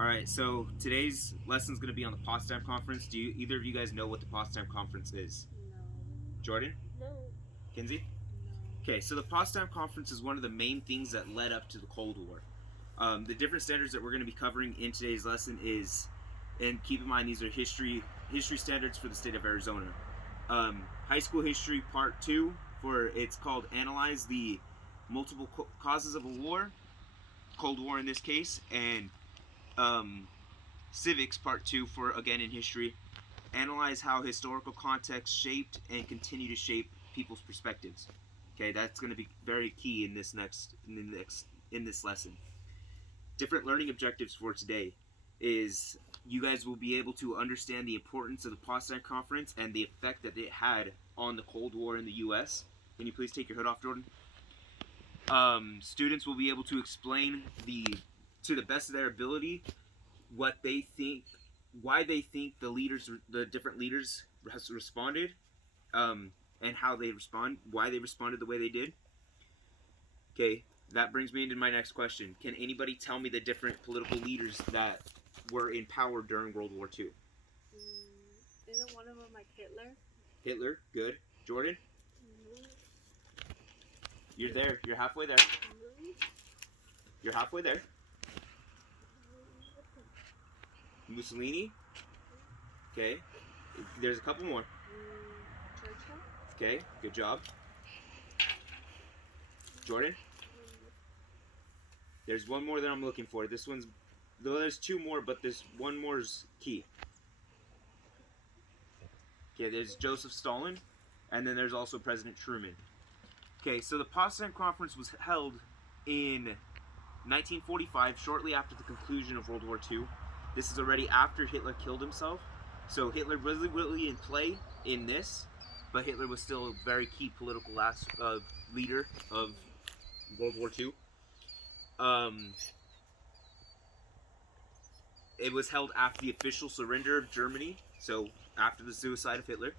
All right, so today's lesson is going to be on the Potsdam Conference. Do either of you guys know what the Potsdam Conference is? No. Jordan? No. Kinsey? No. Okay, so the Potsdam Conference is one of the main things that led up to the Cold War. The different standards that we're going to be covering in today's lesson is, and keep in mind these are history standards for the state of Arizona. High school history part 2 it's called Analyze the Multiple Causes of a War, Cold War in this case, and civics part 2 for, again, in history, analyze how historical context shaped and continue to shape people's perspectives. Okay, that's going to be very key in this lesson. Different learning objectives for today is you guys will be able to understand the importance of the Potsdam Conference and the effect that it had on the Cold War in the U.S. Can you please take your hood off, Jordan? Students will be able to explain to the best of their ability what they think, why they think the different leaders has responded, and how they respond, why they responded the way they did. Okay, that brings me into my next question. Can anybody tell me the different political leaders that were in power during World War II? Isn't one of them like Hitler? Hitler, good. Jordan? You're there. You're halfway there. You're halfway there. Mussolini. Okay. There's a couple more. Churchill? Okay, good job. Jordan? There's one more that I'm looking for. There's two more, but this one more is key. Okay, there's Joseph Stalin, and then there's also President Truman. Okay, so the Potsdam Conference was held in 1945, shortly after the conclusion of World War II. This is already after Hitler killed himself. So Hitler wasn't really in play in this, but Hitler was still a very key political leader of World War II. It was held after the official surrender of Germany, so after the suicide of Hitler,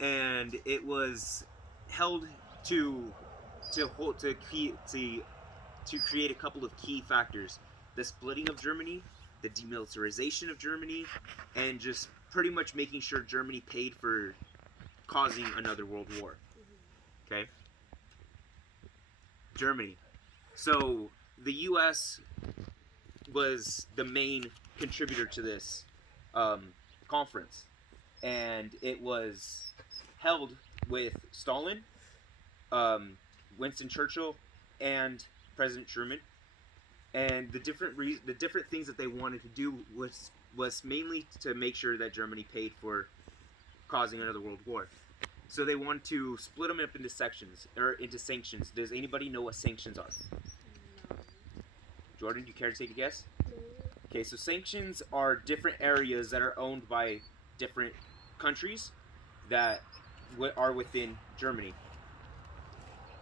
and it was held to create a couple of key factors: the splitting of Germany, the demilitarization of Germany, and just pretty much making sure Germany paid for causing another world war. Okay? Germany. So the U.S. was the main contributor to this conference, and it was held with Stalin, Winston Churchill, and President Truman. And the different things that they wanted to do was mainly to make sure that Germany paid for causing another world war. So they wanted to split them up into sanctions. Does anybody know what sanctions are? No. Jordan, do you care to take a guess? Okay, so sanctions are different areas that are owned by different countries that are within Germany.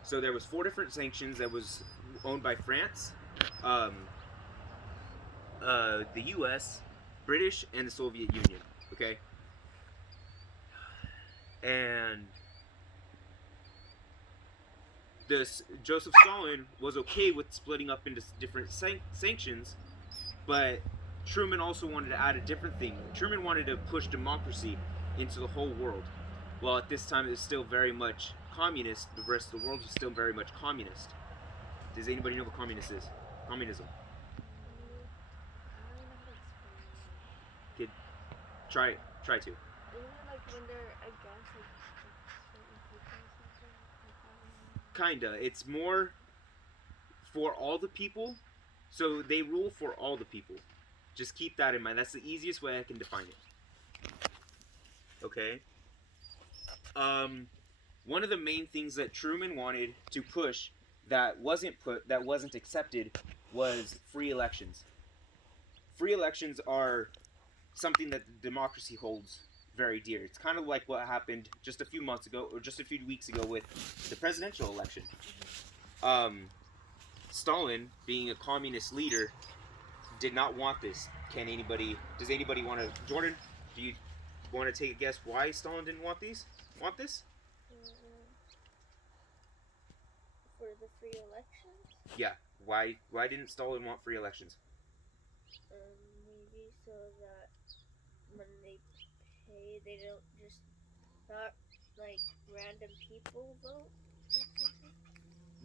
So there was 4 different sanctions that was owned by France, the U.S., British, and the Soviet Union. Okay, and Joseph Stalin was okay with splitting up into different sanctions, but Truman also wanted to add a different thing. Truman wanted to push democracy into the whole world. Well, at this time it was still very much communist. The rest of the world was still very much communist. Does anybody know what communism is? Communism. I don't know how to explain Kid, try to. it. Isn't it like when they're against like certain people or something? Like, I don't know. Kinda. It's more for all the people, so they rule for all the people. Just keep that in mind. That's the easiest way I can define it. Okay. One of the main things that Truman wanted to push that wasn't accepted was free elections. Free elections are something that democracy holds very dear. It's kind of like what happened just a few months ago, or just a few weeks ago, with the presidential election. Stalin, being a communist leader, did not want this. Does anybody want to, Jordan, do you want to take a guess why Stalin didn't want this? For the free elections? Yeah. Why didn't Stalin want free elections? so that when they pay, they don't just not like random people vote or something?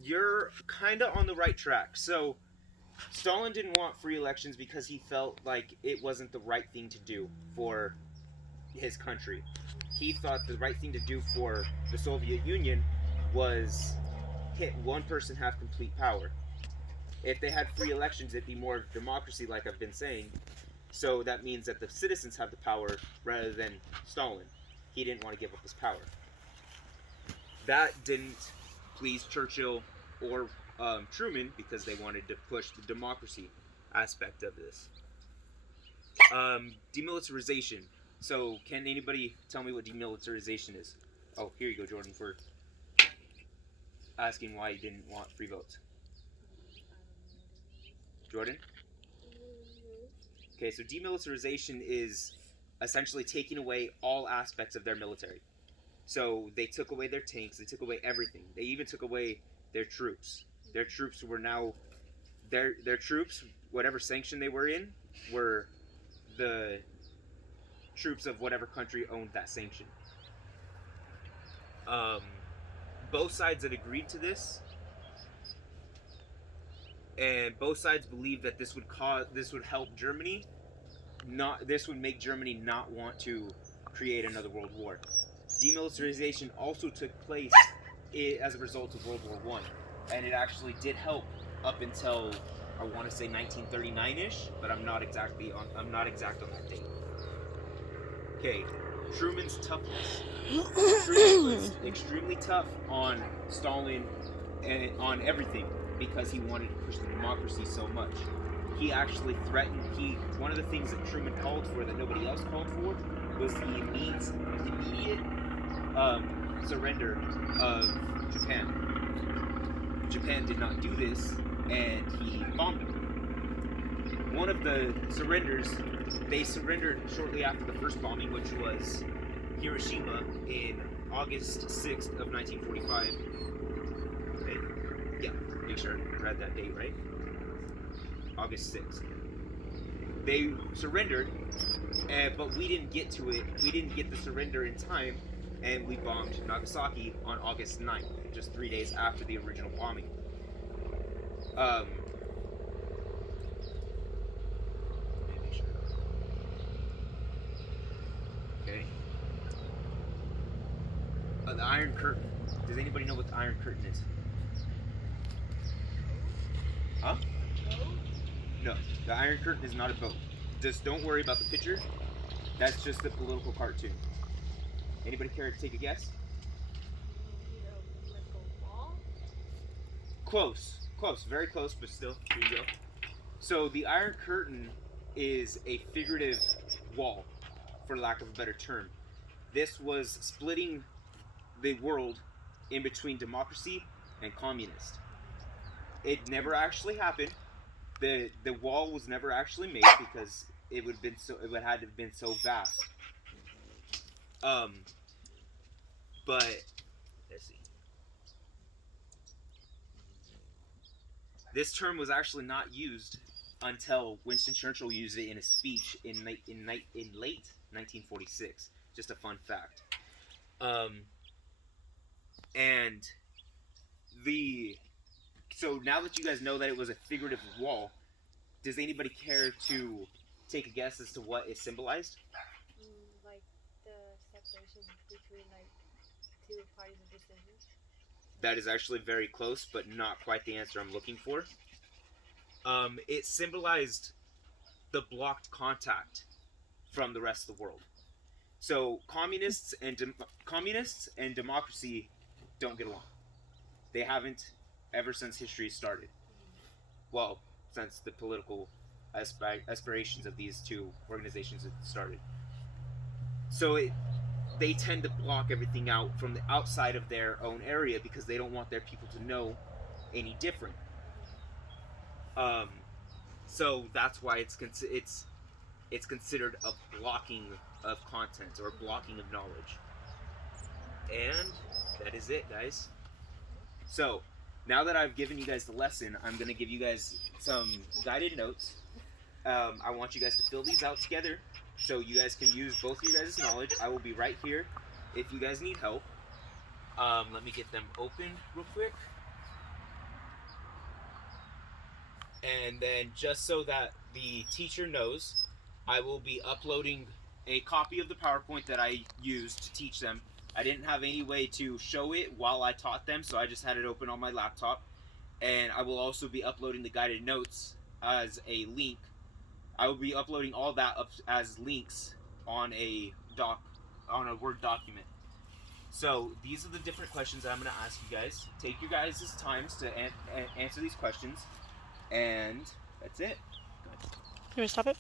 You're kind of on the right track. So Stalin didn't want free elections because he felt like it wasn't the right thing to do for his country. He thought the right thing to do for the Soviet Union was hit one person have complete power. If they had free elections, it'd be more democracy, like I've been saying. So that means that the citizens have the power rather than Stalin. He didn't want to give up his power. That didn't please Churchill or Truman because they wanted to push the democracy aspect of this. Demilitarization. So, can anybody tell me what demilitarization is? Oh, here you go, Jordan, for asking why you didn't want free votes. Jordan? Okay, so demilitarization is essentially taking away all aspects of their military. So they took away their tanks, they took away everything. They even took away their troops. Their troops were now their troops, whatever sanction they were in, were the troops of whatever country owned that sanction. Both sides had agreed to this, and both sides believed that this would help Germany. This would make Germany not want to create another world war. Demilitarization also took place as a result of World War I, and it actually did help up until I want to say 1939-ish, but I'm not exact on that date. Okay, Truman's toughness. Truman was extremely tough on Stalin and on everything because he wanted to push the democracy so much. He actually threatened. One of the things that Truman called for that nobody else called for was the immediate surrender of Japan. Japan did not do this, and he bombed them. One of the surrenders, they surrendered shortly after the first bombing, which was Hiroshima in August 6th of 1945. Okay. Yeah, make sure I read that date right. August 6th. They surrendered, but we didn't get to it. We didn't get the surrender in time, and we bombed Nagasaki on August 9th, just 3 days after the original bombing. Okay. The Iron Curtain. Does anybody know what the Iron Curtain is? Huh? No, the Iron Curtain is not a boat. Just don't worry about the picture. That's just a political cartoon. Anybody care to take a guess? Like a wall? Close, very close, but still, here you go. So the Iron Curtain is a figurative wall, for lack of a better term. This was splitting the world in between democracy and communist. It never actually happened. The wall was never actually made because it would have been so vast. But let's see. This term was actually not used until Winston Churchill used it in a speech in late 1946. Just a fun fact. So now that you guys know that it was a figurative wall, does anybody care to take a guess as to what it symbolized? Like the separation between like two parties of decision. That is actually very close, but not quite the answer I'm looking for. It symbolized the blocked contact from the rest of the world. So communists and democracy don't get along. They haven't ever since history started. Well, since the political aspirations of these two organizations had started. So they tend to block everything out from the outside of their own area because they don't want their people to know any different. So that's why it's considered a blocking of content or blocking of knowledge. And that is it, guys. So now that I've given you guys the lesson, I'm going to give you guys some guided notes I want you guys to fill these out together so you guys can use both of you guys' knowledge. I will be right here if you guys need help. Let me get them open real quick. And then just so that the teacher knows, I will be uploading a copy of the PowerPoint that I used to teach them. I didn't have any way to show it while I taught them, so I just had it open on my laptop. And I will also be uploading the guided notes as a link. I will be uploading all that up as links on a Word document. So these are the different questions that I'm going to ask you guys. Take your guys' times to answer these questions, and that's it. Can we stop it?